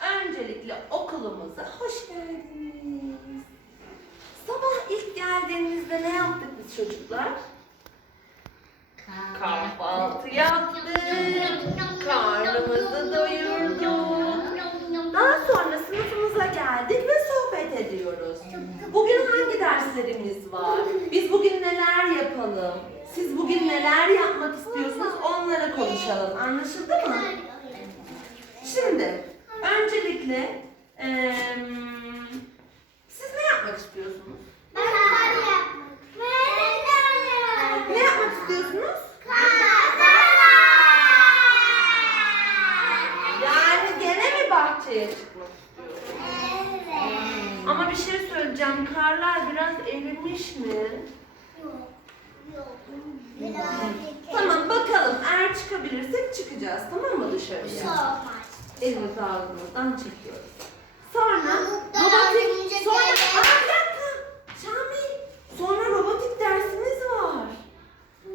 Öncelikle okulumuza hoş geldiniz. Sabah ilk geldiğinizde ne yaptık biz çocuklar? Kahvaltı yaptık. Karnımızı doyurduk. Daha sonra sınıfımıza geldik ve sohbet ediyoruz. Bugün hangi derslerimiz var? Biz bugün neler yapalım? Siz bugün neler yapmak istiyorsunuz? Onları konuşalım. Anlaşıldı mı? Eee, siz ne yapmak istiyorsunuz? Ne yapmak istiyorsunuz? Yani gene mi bahçeye çıkmak Ama bir şey söyleyeceğim. Karlar biraz erimiş mi? Tamam bakalım. Eğer çıkabilirsek çıkacağız. Tamam mı dışarıya? Elimizi ağzımızdan çekiyoruz. Sonra robotik sonra Aa, bir dakika. Şamil. Sonra robotik dersimiz var.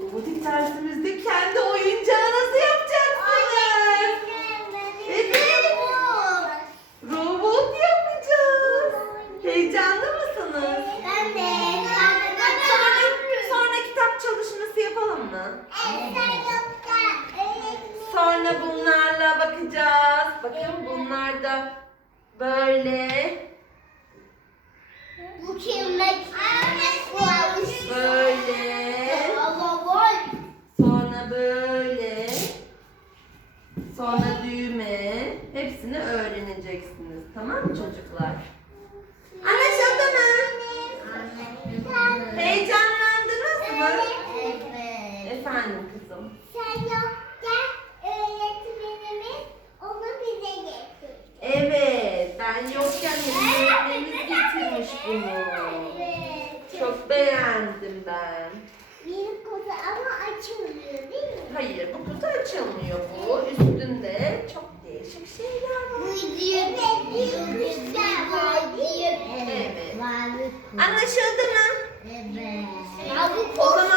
Robotik dersimizde kendi oyuncağınızı yapacaksınız. Robot yapacağız. Heyecanlı mısınız? Sonra, sonra kitap çalışması yapalım mı? Sonra bunlarla bakacağız. Bakın bunlar da böyle Bu kimlik? böyle sonra böyle sonra düğme hepsini öğreneceksiniz. Tamam mı çocuklar? Anlaşıldı mı? Heyecanlandınız mı? Efendim kızım. Evet, ben yokken öğretmenimiz getirmiş bunu. Çok beğendim ben. Bir kutu ama açılmıyor değil mi? Hayır, bu kutu açılmıyor bu. Üstünde çok değişik şeyler var. Bu diyor. Evet, güzel var diyor. Evet. Anlaşıldı mı? Evet. O zaman